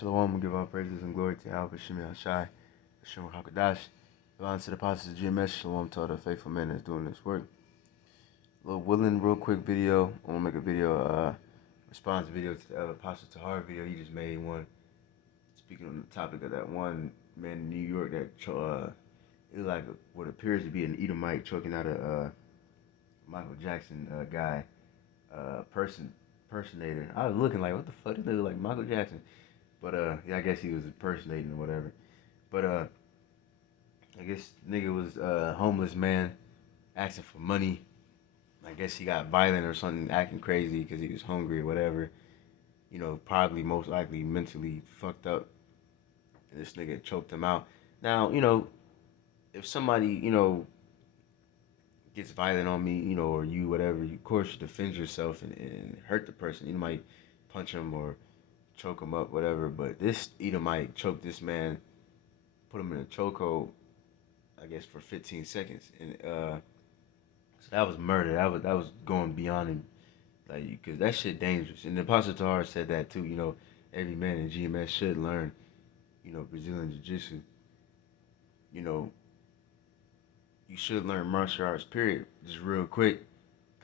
Shalom, give all praises and glory to Al Bashim Hashai, Hashem Hakadash. Belong to the apostles of GMS, Shalom to all the faithful men that's doing this work. A little willing, real quick video. I want to make a video, response video to the Apostle Tahar video. He just made one speaking on the topic of that one man in New York that it was like what appears to be an Edomite choking out a Michael Jackson guy, personator. I was looking like, what the fuck? This nigga like Michael Jackson. But yeah, I guess he was impersonating or whatever. But I guess nigga was a homeless man asking for money. I guess he got violent or something, acting crazy because he was hungry or whatever. You know, probably most likely mentally fucked up. And this nigga choked him out. Now, you know, if somebody, you know, gets violent on me, you know, or you, whatever, you, of course, you defend yourself and hurt the person. You might punch him or choke him up, whatever. But this Edomite choked this man, put him in a chokehold, I guess, for 15 seconds. And so that was murder. That was going beyond him, like, because that shit dangerous. And the Apostle Tahar said that too. You know, every man in GMS should learn, you know, Brazilian Jiu-Jitsu. You know, you should learn martial arts, period. Just real quick.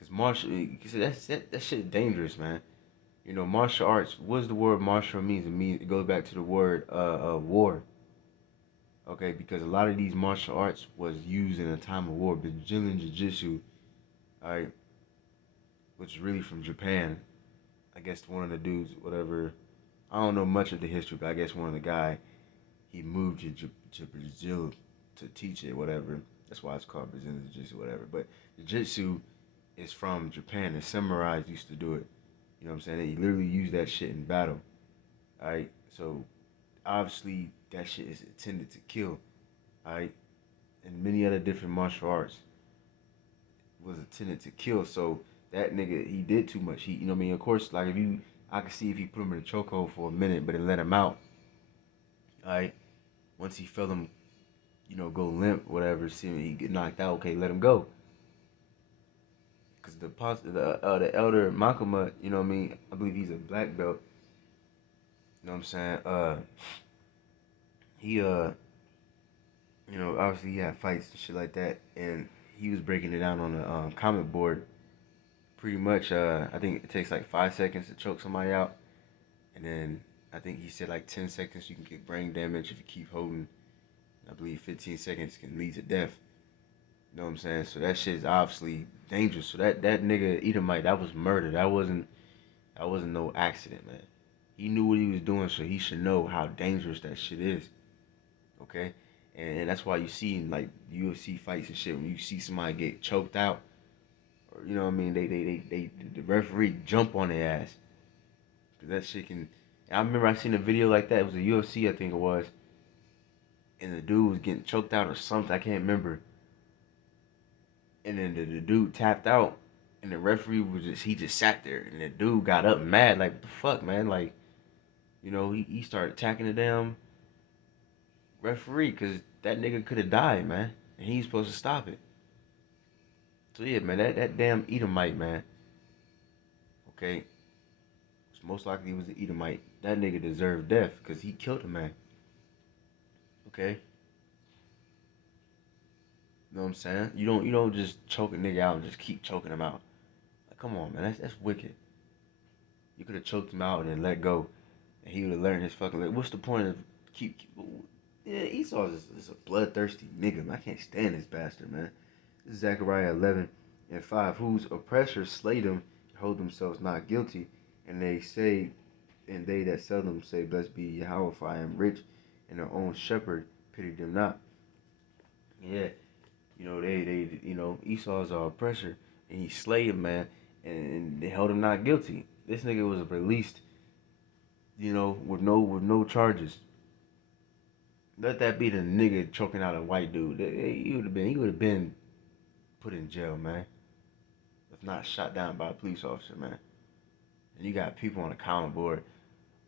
Because that shit dangerous, man. You know, martial arts, what does the word martial means? It goes back to the word war. Okay, because a lot of these martial arts was used in a time of war. Brazilian Jiu-Jitsu, alright, which is really from Japan. I guess one of the dudes, whatever, I don't know much of the history, but I guess one of the guy, he moved to Brazil to teach it, whatever. That's why it's called Brazilian Jiu-Jitsu, whatever. But Jiu-Jitsu is from Japan. The samurais used to do it. You know what I'm saying? They literally use that shit in battle. Alright? So, obviously, that shit is intended to kill. Alright? And many other different martial arts was intended to kill. So, that nigga, he did too much. You know what I mean? Of course, like, I could see if he put him in a chokehold for a minute, but it let him out. Alright? Once he felt him, you know, go limp, whatever, see him, he get knocked out, okay, let him go. Because the elder Makama, you know what I mean? I believe he's a black belt. You know what I'm saying? He, you know, obviously he had fights and shit like that. And he was breaking it down on the comment board. Pretty much, I think it takes like 5 seconds to choke somebody out. And then I think he said like 10 seconds you can get brain damage if you keep holding. I believe 15 seconds can lead to death. You know what I'm saying? So that shit is obviously dangerous. So that nigga Edomite, that was murder. That wasn't no accident, man. He knew what he was doing, so he should know how dangerous that shit is. Okay? And that's why you see like UFC fights and shit, when you see somebody get choked out, or you know what I mean, the referee jump on their ass. Cause that shit can. I remember I seen a video like that. It was a UFC, I think it was. And the dude was getting choked out or something. I can't remember. And then the dude tapped out, and the referee he just sat there, and the dude got up mad, like, what the fuck, man? Like, you know, he started attacking the damn referee, because that nigga could have died, man, and he's supposed to stop it. So yeah, man, that damn Edomite, man, okay, most likely he was an Edomite. That nigga deserved death, because he killed a man, okay? You know what I'm saying? You don't just choke a nigga out and just keep choking him out. Like, come on, man, that's wicked. You could have choked him out and then let go, and he would have learned his fucking. Like, what's the point of keep? Yeah, Esau is a bloodthirsty nigga. Man. I can't stand this bastard, man. This is Zechariah 11:5. Whose oppressors slay them, hold themselves not guilty, and they that seldom say, "Blessed be Yahweh, for I am rich, and their own shepherd pity them not." Yeah. You know, you know, Esau's our oppressor, and he slayed him, man, and they held him not guilty. This nigga was released, you know, with no charges. Let that be the nigga choking out a white dude. He would have been put in jail, man. If not shot down by a police officer, man. And you got people on the comment board.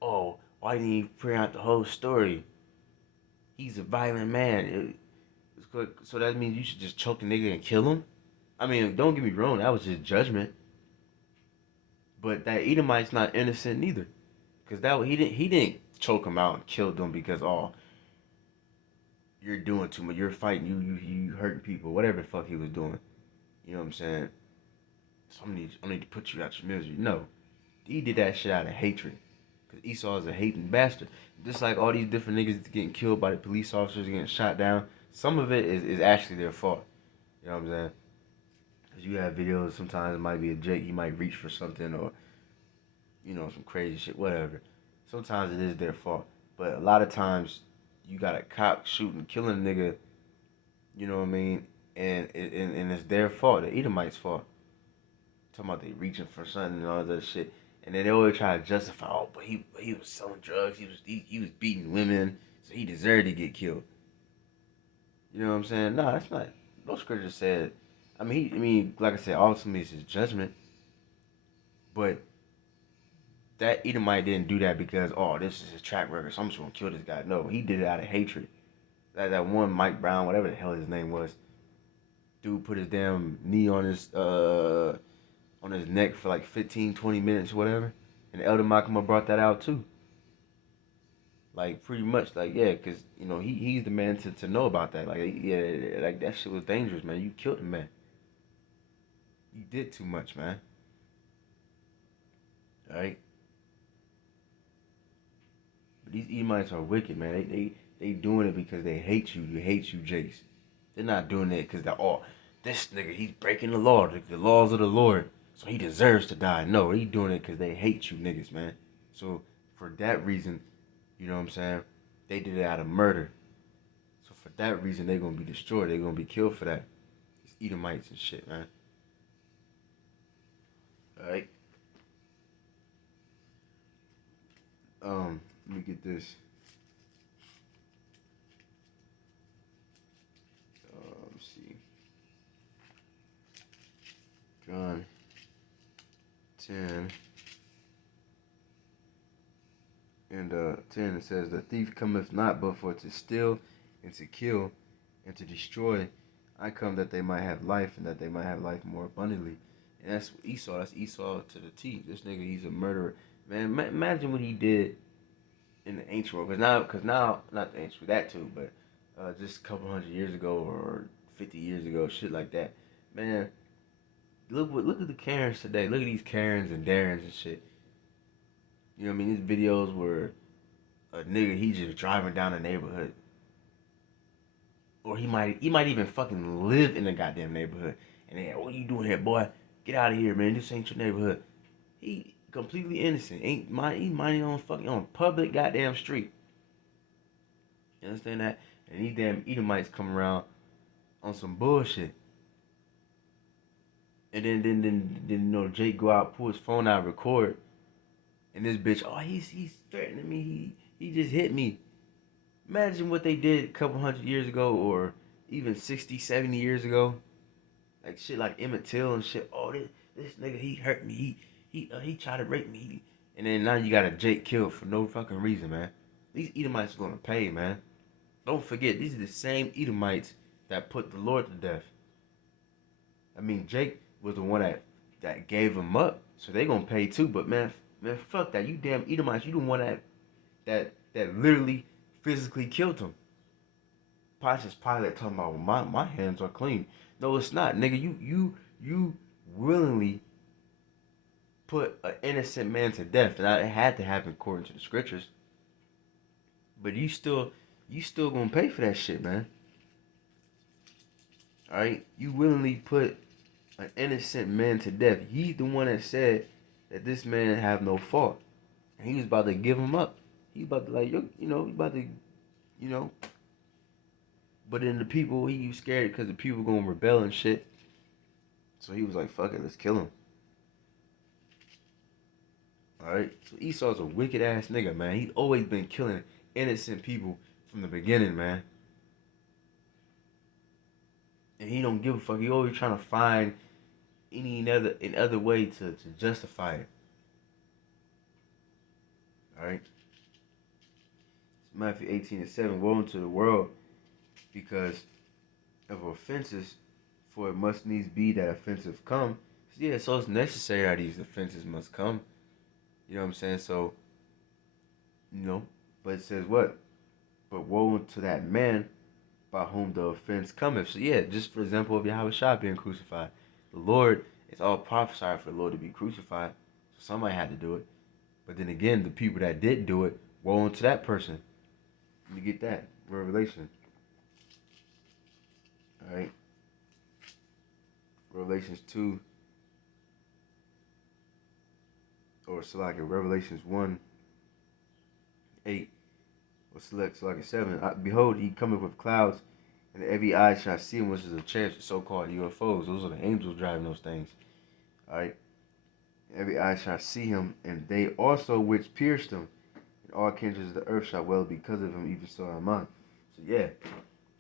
Oh, why didn't you print out the whole story? He's a violent man. So that means you should just choke a nigga and kill him? I mean, don't get me wrong, that was just judgment. But that Edomite's not innocent neither. Cause he didn't choke him out and killed them because you're doing too much. You're fighting. You hurting people. Whatever the fuck he was doing. You know what I'm saying? So I need to put you out your misery. No, he did that shit out of hatred. Cause Esau is a hating bastard. Just like all these different niggas getting killed by the police officers, getting shot down. Some of it is actually their fault. You know what I'm saying? Cause you have videos. Sometimes it might be a Jake. He might reach for something or some crazy shit. Whatever. Sometimes it is their fault. But a lot of times you got a cop shooting, killing a nigga. You know what I mean? And it's their fault. The Edomites' fault. Talking about they reaching for something and all that shit. And then they always try to justify, oh, but he was selling drugs, he was beating women, so he deserved to get killed. You know what I'm saying? No, that's not. No scripture said. Like I said, ultimately it's his judgment. But that Edomite didn't do that because this is his track record, so I'm just gonna kill this guy. No, he did it out of hatred. That one Mike Brown, whatever the hell his name was, dude put his damn knee on his neck for like 15, 20 minutes, whatever. And Elder Malcolm brought that out too. Like pretty much, like yeah, cause he's the man to know about that. Like yeah, like that shit was dangerous, man. You killed a man. You did too much, man. All right. But these Edomites are wicked, man. They doing it because they hate you. They hate you, Jace. They're not doing it because this nigga, he's breaking the law, the laws of the Lord, so he deserves to die. No, they doing it because they hate you niggas, man. So for that reason, you know what I'm saying? They did it out of murder. So for that reason, they're gonna be destroyed. They're gonna be killed for that. It's Edomites and shit, man. All right. Let me get this. Let's see. John 10 and 10, it says, the thief cometh not but for to steal and to kill and to destroy. I come that they might have life and that they might have life more abundantly. And that's Esau. That's Esau to the T. This nigga, he's a murderer. Man, imagine what he did in the ancient world. Because now, not the ancient, that too, but just a couple hundred years ago or 50 years ago, shit like that. Man, look at the Karens today. Look at these Karens and Darrens and shit. You know what I mean? These videos where a nigga, he just driving down the neighborhood. Or he might even fucking live in the goddamn neighborhood. And then, what you doing here, boy? Get out of here, man. This ain't your neighborhood. He completely innocent. He minding on public goddamn street. You understand that? And these damn Edomites come around on some bullshit. And then Jake go out, pull his phone out, record. And this bitch, he's threatening me. He just hit me. Imagine what they did a couple hundred years ago or even 60, 70 years ago. Like shit like Emmett Till and shit. Oh, this nigga, he hurt me. He tried to rape me. And then now you got a Jake killed for no fucking reason, man. These Edomites are gonna pay, man. Don't forget, these are the same Edomites that put the Lord to death. I mean, Jake was the one that gave him up, so they gonna pay too. But man, fuck that. You damn Edomites, you the one that literally physically killed him. Pontius Pilate talking about, well, my hands are clean. No, it's not, nigga. You willingly put an innocent man to death. Now it had to happen according to the scriptures. But you still gonna pay for that shit, man. Alright? You willingly put an innocent man to death. He's the one that said that this man have no fault. And he was about to give him up. He about to But then the people, he was scared because the people gonna rebel and shit. So he was like, fuck it, let's kill him. Alright? So Esau's a wicked ass nigga, man. He's always been killing innocent people from the beginning, man. And he don't give a fuck. He always trying to find another way to justify it. Alright? Matthew 18:7, woe unto the world because of offenses, for it must needs be that offenses come. Yeah, so it's necessary that these offenses must come. You know what I'm saying? So, But it says what? But woe unto that man by whom the offense cometh. So yeah, just for example of Yahushua being crucified. The Lord, it's all prophesied for the Lord to be crucified. So somebody had to do it. But then again, the people that did do it, woe unto that person. You get that. Revelation. Alright. Revelations 2. Or Salaki, Revelations 1, 8. Or Salaki 7. Behold, he cometh with clouds, and every eye shall see him, which is a chariot, so-called UFOs. Those are the angels driving those things. Alright. Every eye shall see him, and they also which pierced him, and all kindreds of the earth shall well because of him, even so am I. So yeah.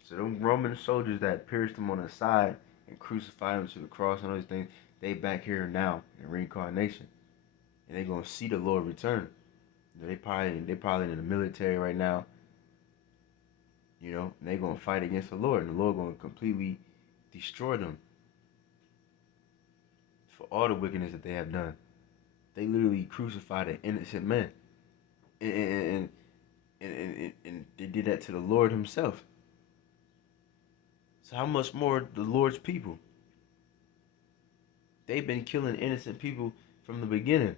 So them Roman soldiers that pierced him on the side and crucified him to the cross and all these things, they back here now in reincarnation. And they gonna see the Lord return. They probably in the military right now. You know, and they gonna fight against the Lord, and the Lord gonna completely destroy them for all the wickedness that they have done. They literally crucified an innocent man, and they did that to the Lord Himself. So how much more the Lord's people? They've been killing innocent people from the beginning.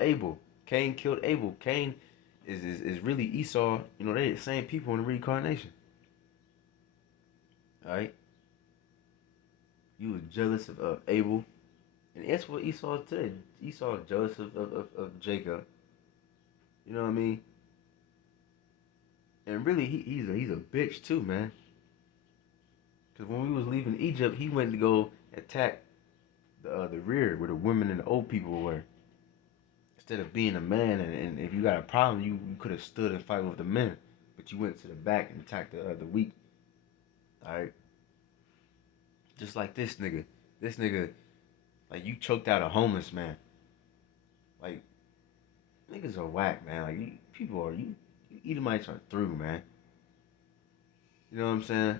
Abel, Cain killed Abel. Cain is really Esau. You know, they the same people in the reincarnation. All right. You was jealous of Abel, and that's what Esau did. Esau jealous of Jacob. You know what I mean? And really, he's a bitch too, man. Cause when we was leaving Egypt, he went to go attack the rear where the women and the old people were. Instead of being a man, and if you got a problem, you could have stood and fight with the men, but you went to the back and attacked the weak. All right. Just like this nigga. This nigga, like, you choked out a homeless man. Like, niggas are whack, man. Like, you Edomites are through, man. You know what I'm saying?